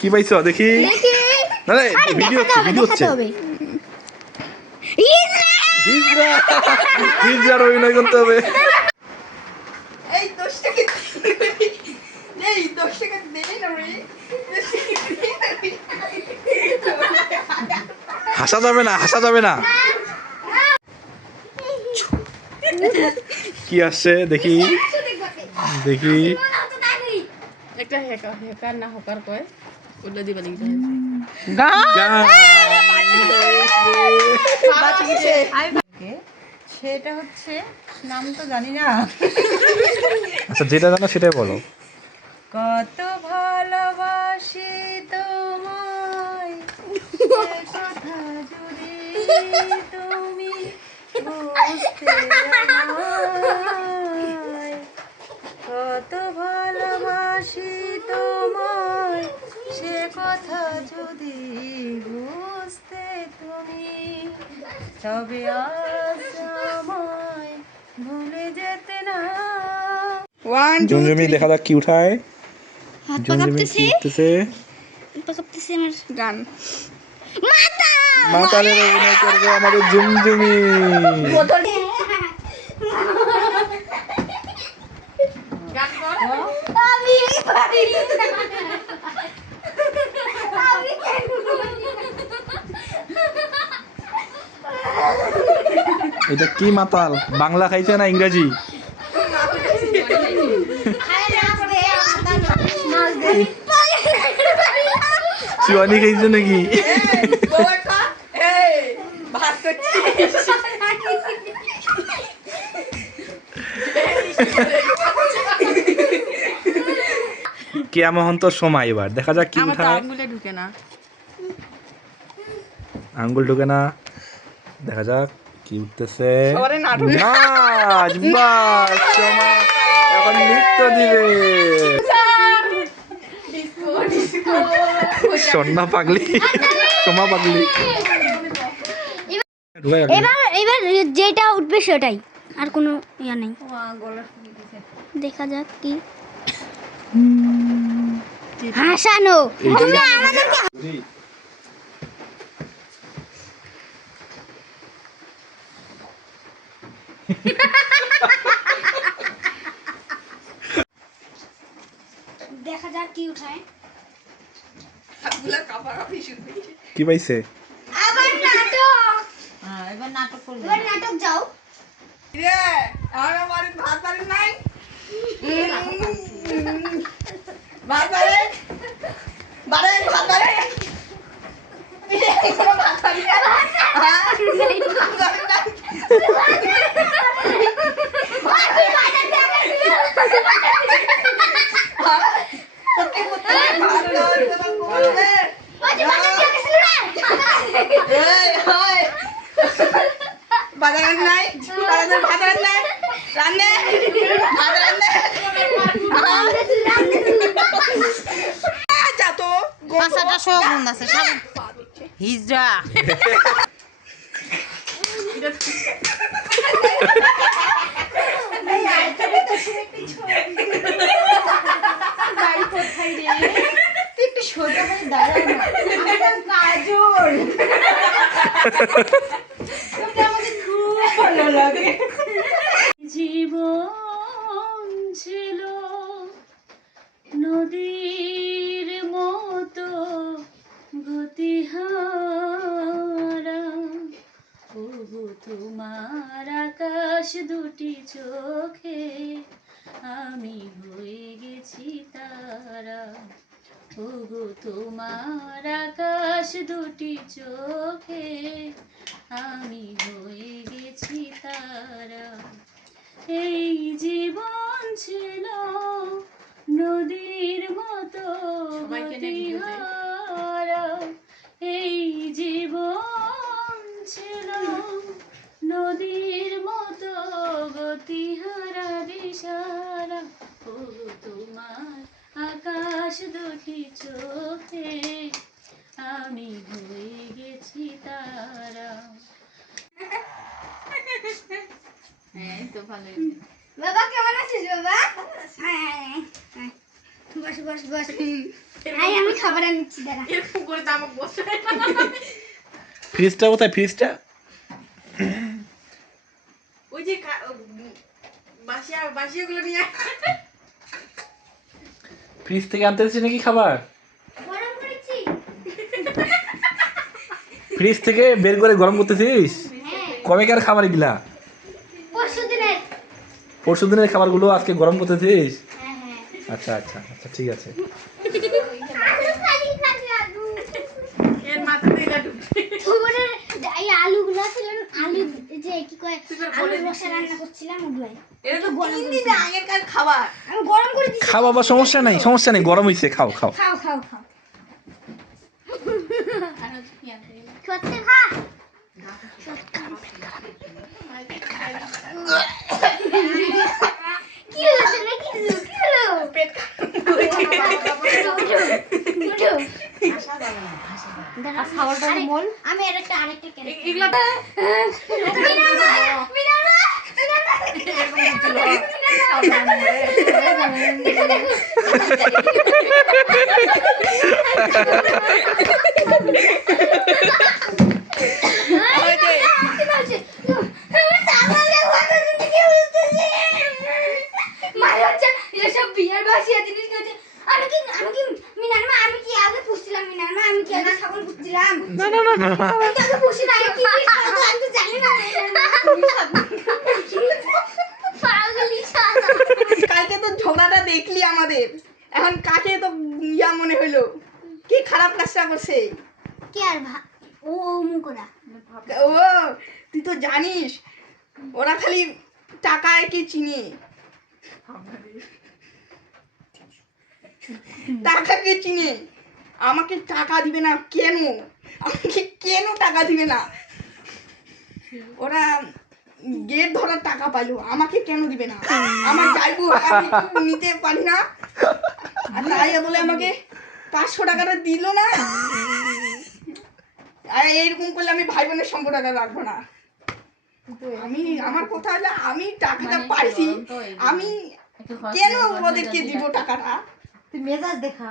কি পাইছো দেখি? না না ভিডিও হচ্ছে হিজড়ার অভিনয় করতে হবে। হাসা যাবে না, হাসা যাবে না। কি আসছে দেখি দেখি। একটা হেকার না হকার কয় ওগুলো দিবা লিখতে সেটা হচ্ছে নাম তো জানি না। আচ্ছা যেটা জানো সেটাই বলো। কত ভালোবাসি তোমায় কথা যদি তুমি বুঝতে আমায়, কত ভালোবাসি তোমায় সে কথা যদি বুঝতে তুমি, তবে আজ আমায় ভুলে যেতে না। জমজমি দেখা যাক কি উঠায়। জমজমি কি উঠতেছে? গান মাতালের অভিনয় করবে আমাদের জমজমি। এটা কি মাতাল? বাংলা খাইছে না ইংরেজি? চুয়ানি খাইছে নাকি? কেমন তো সময় এবার দেখা যাক কি উঠায়। আঙুলে ঢুকে না, আঙ্গুল ঢুকে না, দেখা যাক কি উঠতেছে। নাচ বাস সোমা এখন নৃত্য দিবে। সোনা পাগলি, সোমা পাগলি। এবার এবার যেটা উঠবে সেটাই, আর কোনো ইয়া নেই। দেখা যাক কি হাসানো। তোমরা আমাদেরকে দেখা যাক কি উঠায়। কি পাইছে? আবার নাটক। এবার নাটক করবে। এবার নাটক যাও। হিজড়া জীবন ছিল নদীর মতো গতিহারা, ওগো তোমার আকাশ দুটি চোখে আমি হয়ে গেছি তারা, ওগো তোমার আকাশ দুটি চোখে আমি হয়ে গেছি তারা। এই জীবন ছিল নদীর মতো গতিহারা, এই জীবন ছিল নদীর মতো গতিহারা দিশারা, ও তোমার আকাশ দুটি চোখে আমি হয়ে গেছি তারা। এই তো ভালোই। বাবা কেমন আছিস বাবা? বস বস বস আমি খাবার আনিচ্ছি দাঁড়া এরকম করে তো আমাকে বসে ফ্রিজটা কোথায় ফ্রিজটা? ওই যে বাসিয়াগুলো নিয়ে ফ্রিজ থেকে আনতে দিচ্ছি নাকি খাবার? গরম করেছি ফ্রিজ থেকে বের করে গরম করতেছিস? হ্যাঁ কবেকার খাবার এগুলা? পরশু পরশু দিনের দিনের খাবারগুলো আজকে গরম করতেছিস? হ্যাঁ হ্যাঁ আচ্ছা আচ্ছা আচ্ছা ঠিক আছে। আলু খালি খালি আলু এর মাথা দিয়ে ঢুকছে তোমার এই আলুগুলো ছিল আলু যে কি কয় আলু রসা রান্না করছিলাম ওগুলো এটা তো 3 দিন আগেকার খাবার আমি গরম করে দিচ্ছি খাও বাবা, সমস্যা নেই গরম হয়েছে, খাও খাও। খাও খাও খাও সত্যি খা কি হলো না কি হলো পেট খাবারটা বল আমি আরেকটা কেন এগুলা কালকে তো ঝগড়াটা দেখলি আমাদের, এখন কাকে তো ইয়া মনে হইলো, কি খারাপ কাজটা করছে। কে আর ও মুকরা ও তুই তো জানিস ওরা খালি টাকায় কি চিনি, টাকাকে চিনে। আমাকে টাকা দিবে না কেন, আমাকে কেন টাকা দিবে না? ওরা গেট ধরার টাকা পাইলো, আমাকে কেন দিবে না? আমার যাইবো আমি তো নিতে পারি না, আর তাই বলে আমাকে 500 টাকাটা দিল না। আর এইরকম করলে আমি ভাই বোনের সম্পর্কটা রাখবো না। আমি আমার কথা হলো আমি টাকাটা পাইছি, আমি কেন ওদেরকে দিব টাকাটা? তুই মেজাজ দেখা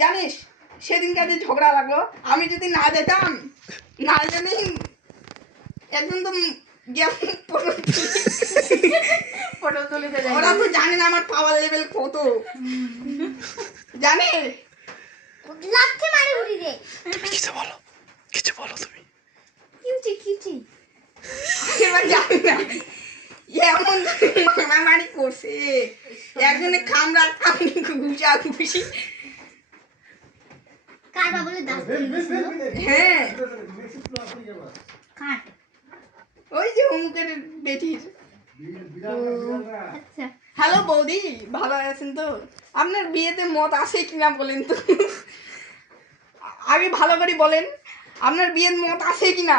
জানিস সেদিন কাজে ঝগড়া লাগলো, আমি যদি না যেতাম না জানি একদম তো ওরা তো জানে না আমার পাওয়ার লেভেল কত, জানে লাথি মারি উড়ি রে কিছু বলো তুমি। কিউচি এবার জানি না এমন মারামারি করছে, একজনে খামড়া খামড়ি ঘুষা ঘুষি। কার বাবলে দাস হ্যাঁ কাট ওই যে অমুকের বেটির। আচ্ছা হ্যালো বৌদি, ভালো আছেন তো? আপনার বিয়েতে মত আছে কিনা বলেন তো, আগে ভালো করে বলেন আপনার বিয়ের মত আছে কিনা।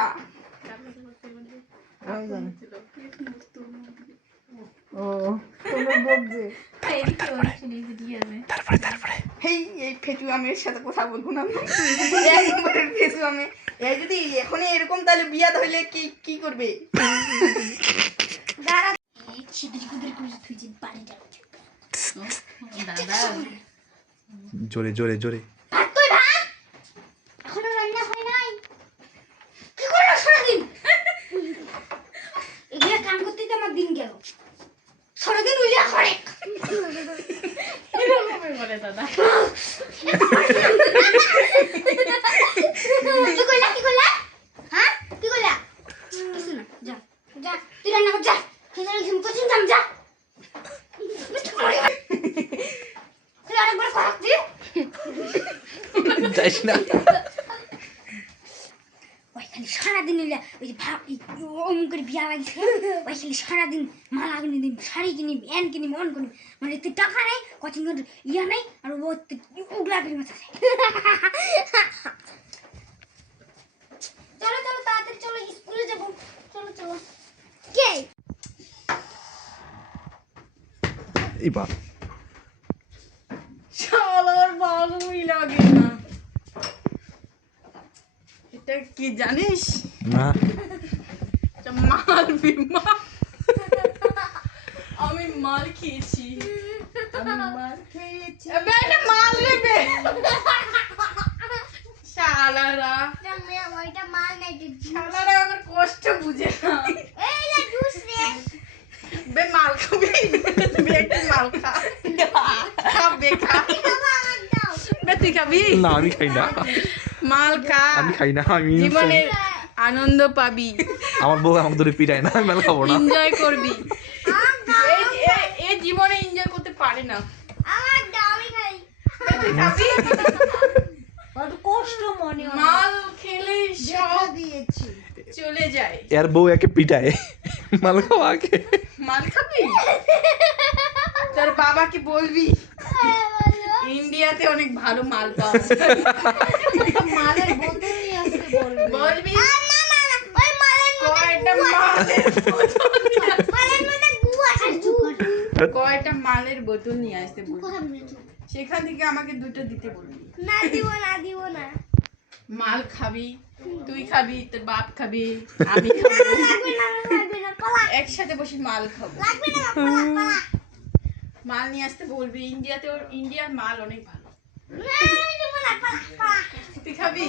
তারপরে এই ফেটু আমের সাথে কথা বলবো না, ফেটু আমে এই যদি এখনই এরকম তাহলে বিয়া ধরলে কি করবে? দাঁড়া ছিদ্রি কুদ্রি করে তুই বাড়িটা দাদা জোরে জোরে জোরে। ভাত তুই ভাত এখনো রান্না হয় নাই, কি করলো সারাদিন? এগুলা কাম করতে তো আমার দিন গেল, সারাদিন উইলা করে বলে দাদা কি কইলা হ্যাঁ কি কইলা? কিছু না, যা যা তুই রান্না কর, যা খেতে লাগছিস কোচিং যাম, যা তুই আরেকবার করাচ্ছি যাইস না। ওই খালি সারাদিন ওই যে অমুকের বিয়া লাগিছে, ওই খালি সারাদিন মালা কিনে দিন, শাড়ি কিনি, ব্যান কিনি, মন কিনি, মানে তুই টাকা নেই কোচিং ইয়া নেই, আর ও উগলা করে মাথা। চলো চলো তাড়াতাড়ি চলো, স্কুলে যাবো, চলো চলো। কে এইবার শালার ভালোই লাগে না। এটা কি জানিস? না এটা মাল বিমা, আমি মাল খেয়েছি। আমি মাল খেয়েছি বে এটা মাল রে বে শালারা ওইটা মাল নাই শালারা আমার কষ্ট বুঝে না এই যে জুস রে বে মাল খাবি বে একটু মাল খা বে খা বে তুই খাবি না আমি খাই না, মাল খা আমি খাই না, আমি জীবনের আনন্দ পাবি আমার বউ আমাকে ধরে পিটায় না, আমি মাল খাবো না। এনজয় করবি এই জীবনে এনজয় করতে পারে না আমার দাও আমি খাই তুই খাবি কত কষ্ট মনে হয় মাল খেলে সব দিয়েছি চলে যায় এর বউ একে পিটায়, মাল খাওয়া আগে। মাল খাবি তোর বাবাকে বলবি ইন্ডিয়াতে অনেক ভালো মাল পাওয়া যায় মালের বোতল নিয়ে আসতে বলবি না না না ওই মালের কয়টা মালের বোতল নিয়ে আসতে বলবি সেখান থেকে আমাকে দুটো দিতে বলবি না দিব না মাল খাবি তুই খাবি তোর বাপ খাবি আমি খাবো লাগবে না পালা একসাথে বসে মাল খাবো লাগবে না পালা মাল নিয়ে আসতে বলবি ইন্ডিয়ার মাল অনেক ভালো না আমি দিব না পালা তুই খাবি